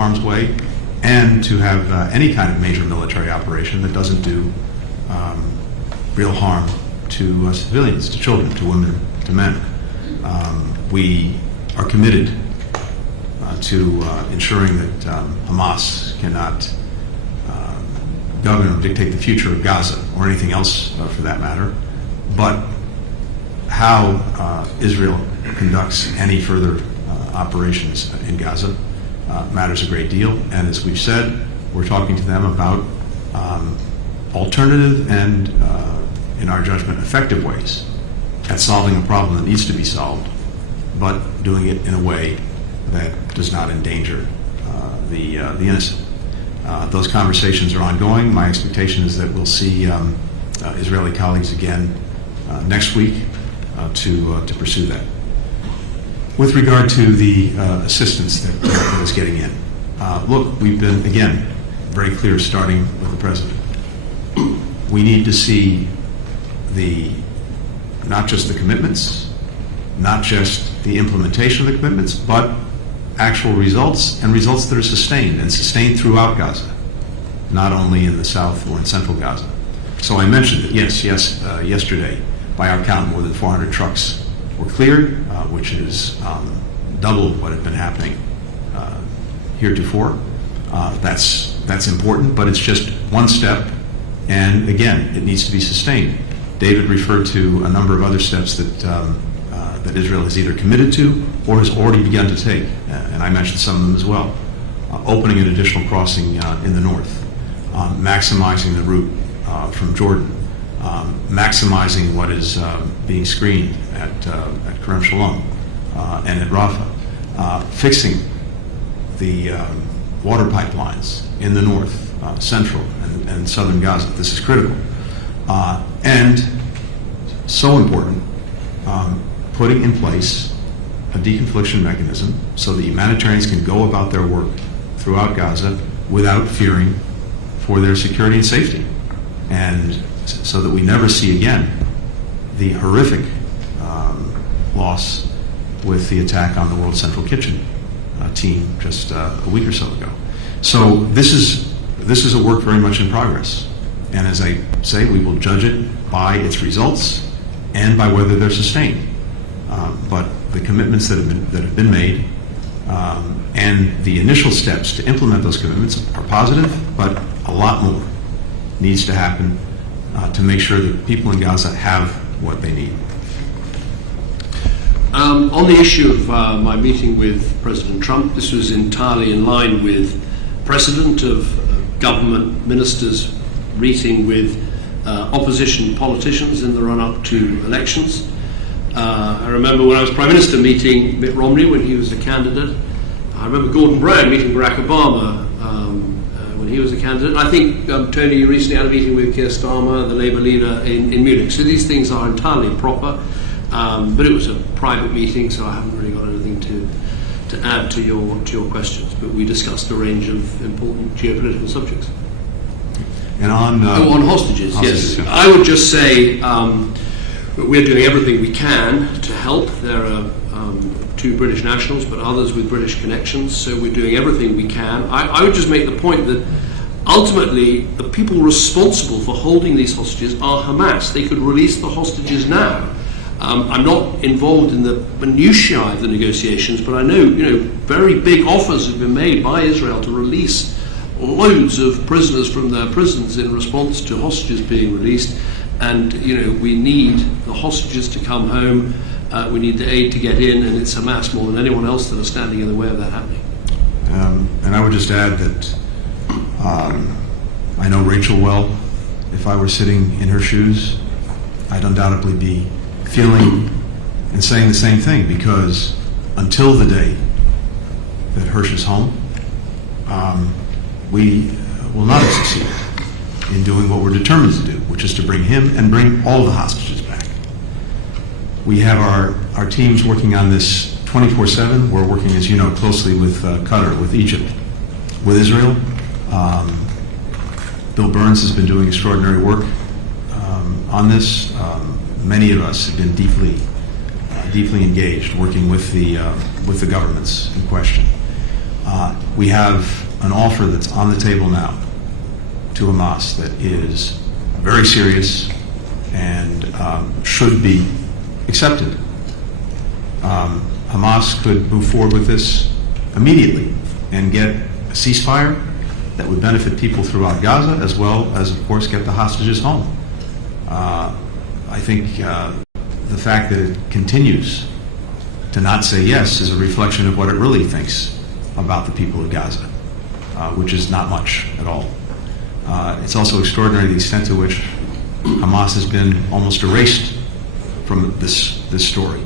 harm's way, and to have any kind of major military operation that doesn't do real harm to civilians, to children, to women, to men. We are committed to ensuring that Hamas cannot govern or dictate the future of Gaza or anything else for that matter, but how Israel conducts any further operations in Gaza matters a great deal, and as we've said, we're talking to them about alternative and, in our judgment, effective ways at solving a problem that needs to be solved, but doing it in a way that does not endanger the innocent. Those conversations are ongoing. My expectation is that we'll see Israeli colleagues again next week to pursue that. With regard to the assistance that is getting in, look, we've been, again, very clear starting with the President. We need to see not just the commitments, not just the implementation of the commitments, but actual results, and results that are sustained, and sustained throughout Gaza, not only in the south or in central Gaza. So I mentioned that, yes, yesterday, by our count, more than 400 trucks were cleared, which is double what had been happening heretofore. That's important, but it's just one step, and again, it needs to be sustained. David referred to a number of other steps that Israel has either committed to or has already begun to take, and I mentioned some of them as well. Opening an additional crossing in the north, maximizing the route from Jordan, maximizing what is being screened at Kerem Shalom and at Rafah, fixing the water pipelines in the north, central, and southern Gaza. This is critical. And so important, putting in place a deconfliction mechanism so that humanitarians can go about their work throughout Gaza without fearing for their security and safety, and so that we never see again the horrific loss with the attack on the World Central Kitchen team just a week or so ago. So this is a work very much in progress, and as I say, we will judge it by its results and by whether they're sustained. But the commitments that have been made and the initial steps to implement those commitments are positive, but a lot more needs to happen to make sure that people in Gaza have what they need. On the issue of my meeting with President Trump, this was entirely in line with precedent of government ministers meeting with opposition politicians in the run-up to elections. I remember when I was Prime Minister meeting Mitt Romney when he was a candidate. I remember Gordon Brown meeting Barack Obama when he was a candidate. I think Tony recently had a meeting with Keir Starmer, the Labour leader, in Munich. So these things are entirely proper, but it was a private meeting, so I haven't really got anything to add to your questions. But we discussed a range of important geopolitical subjects. And on hostages, yes. Yeah. I would just say we're doing everything we can to help. There are two British nationals, but others with British connections, so we're doing everything we can. I would just make the point that ultimately the people responsible for holding these hostages are Hamas. They could release the hostages now. I'm not involved in the minutiae of the negotiations, but I know, very big offers have been made by Israel to release loads of prisoners from their prisons in response to hostages being released. And, we need the hostages to come home. We need the aid to get in, and it's Hamas more than anyone else that are standing in the way of that happening. And I would just add that I know Rachel well. If I were sitting in her shoes, I'd undoubtedly be feeling and saying the same thing, because until the day that Hirsch is home, we will not have succeeded in doing what we're determined to do, which is to bring him and bring all the hostages back. We have our teams working on this 24/7. We're working, as you know, closely with Qatar, with Egypt, with Israel. Bill Burns has been doing extraordinary work on this. Many of us have been deeply engaged, working with the governments in question. We have an offer that's on the table now to Hamas that is very serious and should be accepted. Hamas could move forward with this immediately and get a ceasefire that would benefit people throughout Gaza, as well as, of course, get the hostages home. I think the fact that it continues to not say yes is a reflection of what it really thinks about the people of Gaza, which is not much at all. It's also extraordinary the extent to which Hamas has been almost erased from this story.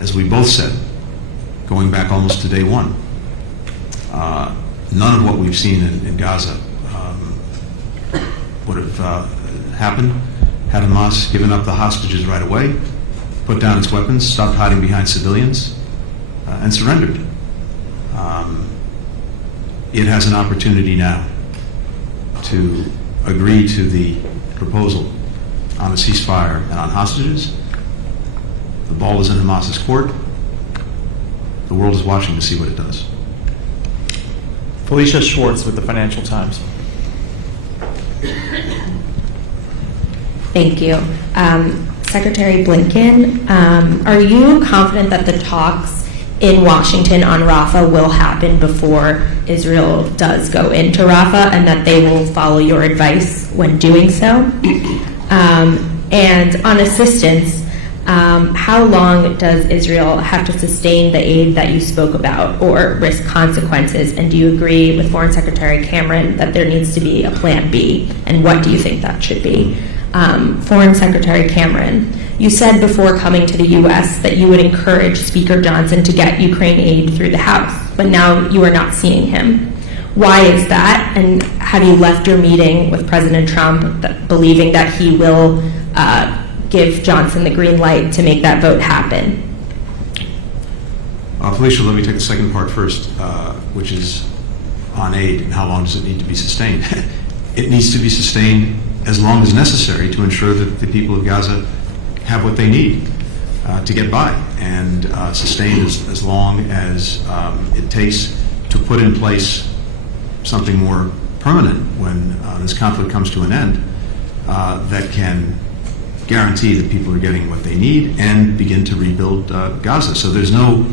As we both said, going back almost to day one, none of what we've seen in Gaza would have happened had Hamas given up the hostages right away, put down its weapons, stopped hiding behind civilians, and surrendered. It has an opportunity now to agree to the proposal on a ceasefire and on hostages. The ball is in Hamas's court. The world is watching to see what it does. Felicia Schwartz with the Financial Times. Thank you. Secretary Blinken, are you confident that the talks in Washington on Rafah will happen before Israel does go into Rafah, and that they will follow your advice when doing so? And on assistance, how long does Israel have to sustain the aid that you spoke about or risk consequences? And do you agree with Foreign Secretary Cameron that there needs to be a plan B? And what do you think that should be? Foreign Secretary Cameron, you said before coming to the U.S. that you would encourage Speaker Johnson to get Ukraine aid through the House, but now you are not seeing him. Why is that? And have you left your meeting with President Trump believing that he will give Johnson the green light to make that vote happen? Felicia, let me take the second part first, which is on aid and how long does it need to be sustained. It needs to be sustained as long as necessary to ensure that the people of Gaza have what they need to get by, and sustained as long as it takes to put in place something more permanent when this conflict comes to an end, that can guarantee that people are getting what they need and begin to rebuild Gaza. So there's no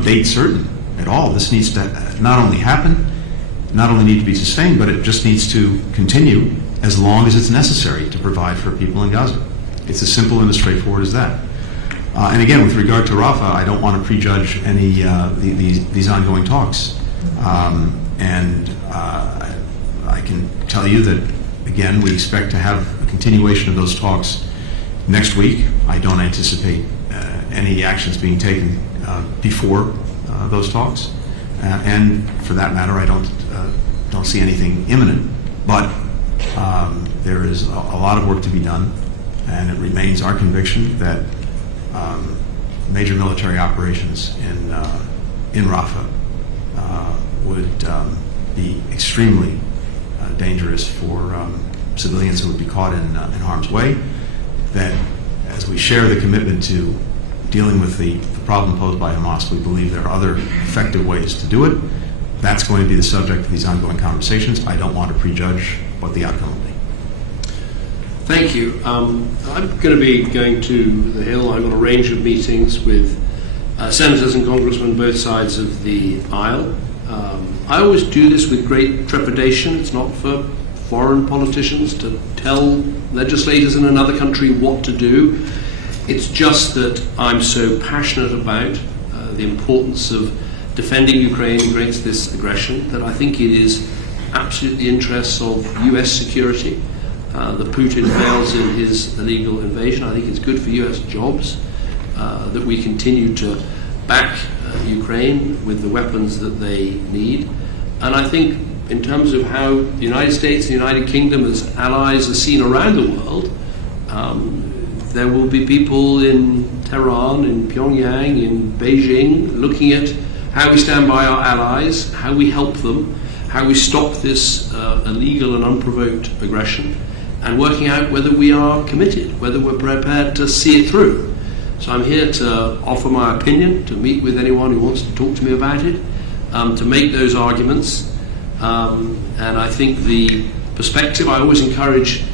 date certain at all. This needs to not only happen, not only need to be sustained, but it just needs to continue as long as it's necessary to provide for people in Gaza. It's as simple and as straightforward as that. And again, with regard to Rafah, I don't want to prejudge any these ongoing talks. And I can tell you that, again, we expect to have a continuation of those talks next week. I don't anticipate any actions being taken before those talks. And for that matter, I don't see anything imminent. But there is a lot of work to be done, and it remains our conviction that major military operations in Rafah would be extremely dangerous for civilians who would be caught in harm's way. That as we share the commitment to dealing with the problem posed by Hamas, we believe there are other effective ways to do it. That's going to be the subject of these ongoing conversations. I don't want to prejudge what the outcome will be. Thank you. I'm going to be going to the Hill. I've got a range of meetings with senators and congressmen both sides of the aisle. I always do this with great trepidation. It's not for foreign politicians to tell legislators in another country what to do. It's just that I'm so passionate about the importance of defending Ukraine against this aggression that I think it is absolutely the interests of US security that Putin fails in his illegal invasion. I think it's good for US jobs that we continue to back Ukraine with the weapons that they need. And I think in terms of how the United States and the United Kingdom as allies are seen around the world, there will be people in Tehran, in Pyongyang, in Beijing looking at how we stand by our allies, how we help them, how we stop this illegal and unprovoked aggression, and working out whether we are committed, whether we're prepared to see it through. So I'm here to offer my opinion, to meet with anyone who wants to talk to me about it, to make those arguments. And I think the perspective, I always encourage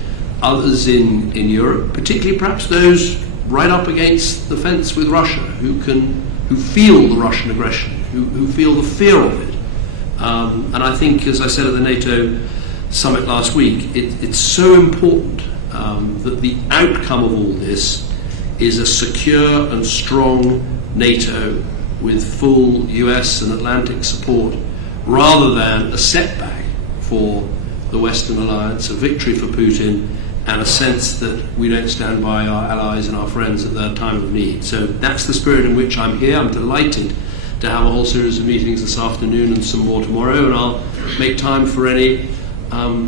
others in Europe, particularly perhaps those right up against the fence with Russia, who feel the Russian aggression, who feel the fear of it. And I think, as I said at the NATO summit last week, it's so important that the outcome of all this is a secure and strong NATO with full US and Atlantic support, rather than a setback for the Western alliance, a victory for Putin, and a sense that we don't stand by our allies and our friends at their time of need. So that's the spirit in which I'm here. I'm delighted to have a whole series of meetings this afternoon and some more tomorrow, and I'll make time for any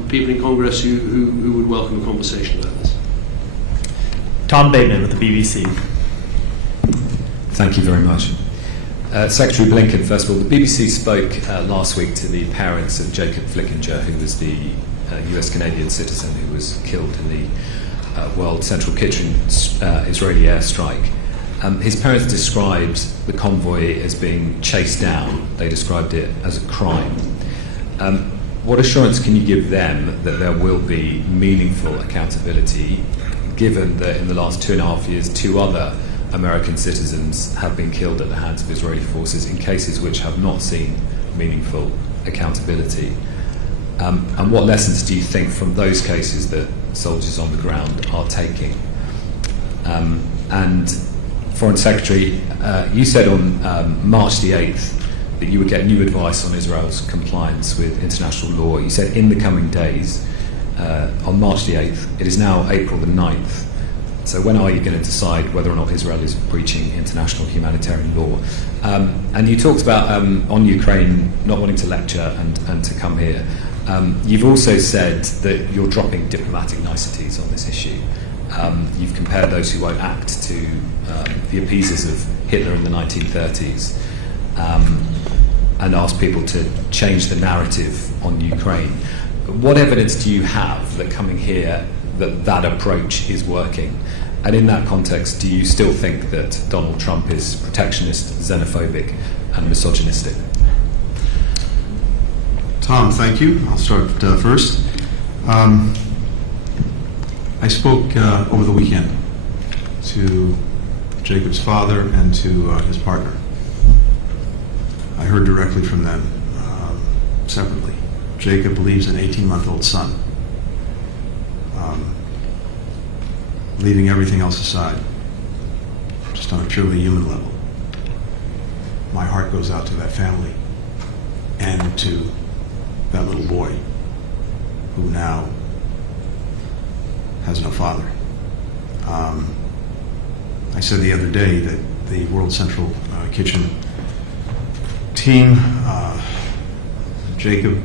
people in Congress who would welcome a conversation about this. Tom Bateman with the BBC. Thank you very much. Secretary Blinken, first of all, the BBC spoke last week to the parents of Jacob Flickinger, who was the US-Canadian citizen who was killed in the World Central Kitchen Israeli airstrike. His parents described the convoy as being chased down. They described it as a crime. What assurance can you give them that there will be meaningful accountability, given that in the last 2.5 years, 2 other American citizens have been killed at the hands of Israeli forces in cases which have not seen meaningful accountability? And what lessons do you think from those cases that soldiers on the ground are taking? And Foreign Secretary, you said on March the 8th that you would get new advice on Israel's compliance with international law. You said in the coming days, on March the 8th, it is now April the 9th. So when are you going to decide whether or not Israel is breaching international humanitarian law? And you talked about, on Ukraine, not wanting to lecture and to come here. You've also said that you're dropping diplomatic niceties on this issue. You've compared those who won't act to the appeasers of Hitler in the 1930s, and asked people to change the narrative on Ukraine. What evidence do you have that coming here that approach is working? And in that context, do you still think that Donald Trump is protectionist, xenophobic, and misogynistic? Tom, thank you. I'll start first. I spoke over the weekend to Jacob's father and to his partner. I heard directly from them separately. Jacob believes an 18-month-old son. Leaving everything else aside, just on a purely human level, my heart goes out to that family and to that little boy who now has no father. I said the other day that the World Central Kitchen team, Jacob,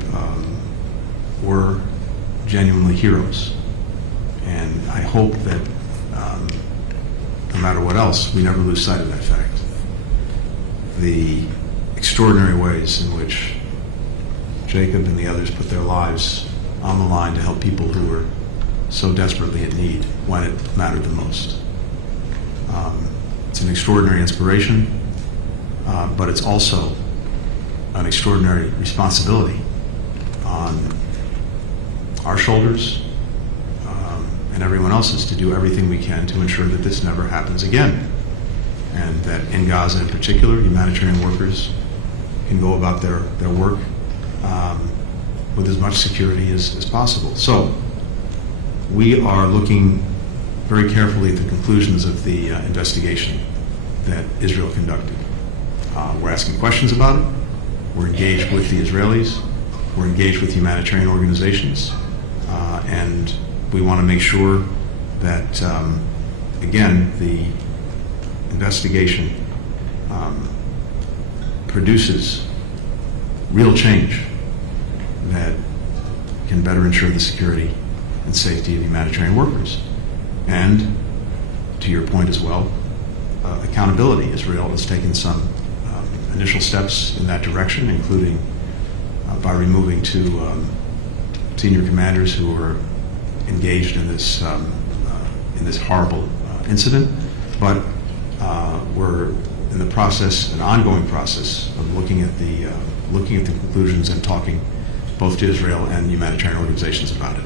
were genuinely heroes. And I hope that no matter what else, we never lose sight of that fact. The extraordinary ways in which Jacob and the others put their lives on the line to help people who were so desperately in need when it mattered the most. It's an extraordinary inspiration, but it's also an extraordinary responsibility on our shoulders and everyone else's to do everything we can to ensure that this never happens again, and that in Gaza in particular, humanitarian workers can go about their work with as much security as possible. So we are looking very carefully at the conclusions of the investigation that Israel conducted. We're asking questions about it. We're engaged with the Israelis. We're engaged with humanitarian organizations. And we want to make sure that, again, the investigation produces real change that can better ensure the security and safety of humanitarian workers. And, to your point as well, accountability. Israel has taken some initial steps in that direction, including by removing 2 senior commanders who were engaged in this horrible incident. But we're in the process, an ongoing process, of looking at the conclusions and talking both to Israel and humanitarian organizations about it.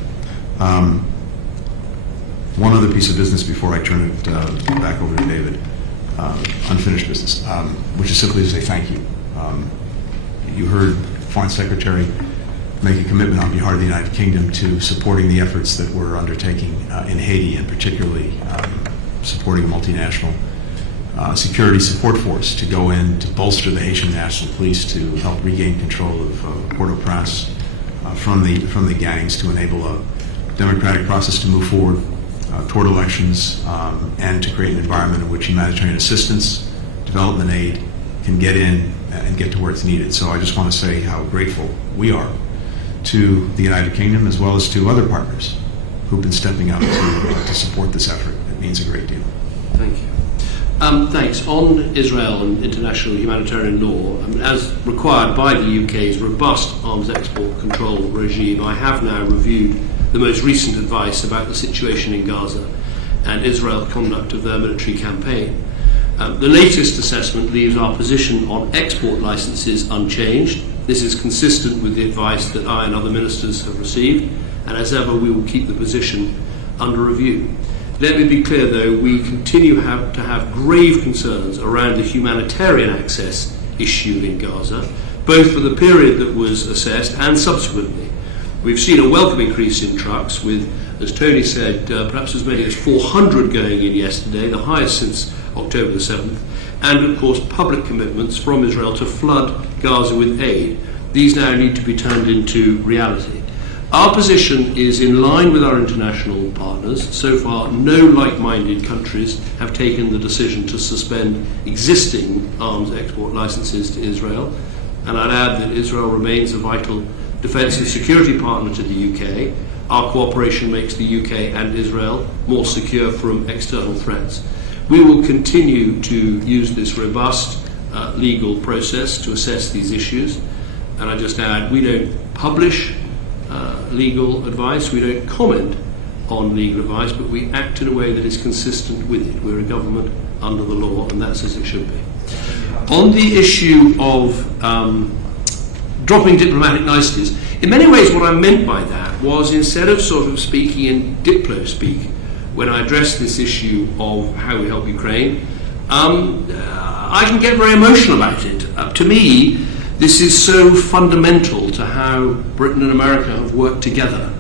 One other piece of business before I turn it back over to David, unfinished business, which is simply to say thank you. You heard Foreign Secretary make a commitment on behalf of the United Kingdom to supporting the efforts that we're undertaking in Haiti, and particularly supporting a multinational security support force to go in to bolster the Haitian National Police to help regain control of Port-au-Prince from the gangs, to enable a democratic process to move forward toward elections, and to create an environment in which humanitarian assistance, development aid can get in and get to where it's needed. So I just want to say how grateful we are to the United Kingdom, as well as to other partners who've been stepping up to support this effort. It means a great deal. Thank you. Thanks. On Israel and international humanitarian law, as required by the UK's robust arms export control regime, I have now reviewed the most recent advice about the situation in Gaza and Israel's conduct of their military campaign. The latest assessment leaves our position on export licenses unchanged. This is consistent with the advice that I and other ministers have received, and as ever, we will keep the position under review. Let me be clear, though, we continue to have grave concerns around the humanitarian access issue in Gaza, both for the period that was assessed and subsequently. We've seen a welcome increase in trucks with, as Tony said, perhaps as many as 400 going in yesterday, the highest since October the 7th, and of course public commitments from Israel to flood Gaza with aid. These now need to be turned into reality. Our position is in line with our international partners. So far, no like-minded countries have taken the decision to suspend existing arms export licenses to Israel. And I'd add that Israel remains a vital defence and security partner to the UK. Our cooperation makes the UK and Israel more secure from external threats. We will continue to use this robust legal process to assess these issues. And I just add, we don't publish legal advice, we don't comment on legal advice, but we act in a way that is consistent with it. We're a government under the law, and that's as it should be. On the issue of dropping diplomatic niceties, in many ways what I meant by that was, instead of sort of speaking in diplo speak when I address this issue of how we help Ukraine, I can get very emotional about it. To me, this is so fundamental to how Britain and America have worked together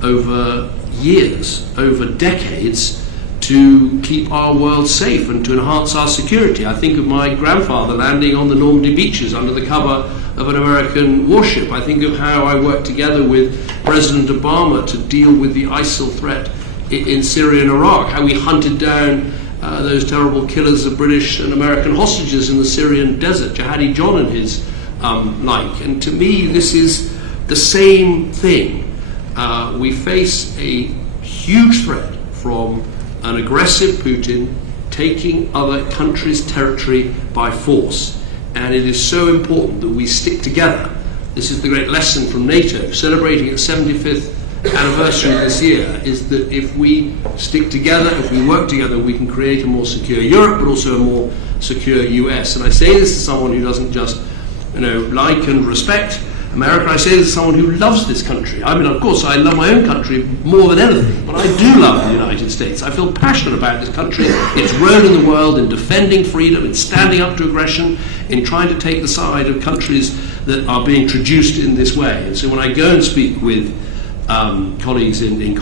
over years, over decades, to keep our world safe and to enhance our security. I think of my grandfather landing on the Normandy beaches under the cover of an American warship. I think of how I worked together with President Obama to deal with the ISIL threat in Syria and Iraq, how we hunted down those terrible killers of British and American hostages in the Syrian desert, Jihadi John and his like. And to me, this is the same thing. We face a huge threat from an aggressive Putin taking other countries' territory by force. And it is so important that we stick together. This is the great lesson from NATO, celebrating its 75th anniversary this year, is that if we stick together, if we work together, we can create a more secure Europe, but also a more secure US. And I say this as someone who doesn't just like and respect America. I say this as someone who loves this country. I mean, of course, I love my own country more than anything, but I do love the United States. I feel passionate about this country, its role in the world, in defending freedom, in standing up to aggression, in trying to take the side of countries that are being traduced in this way. And so when I go and speak with colleagues in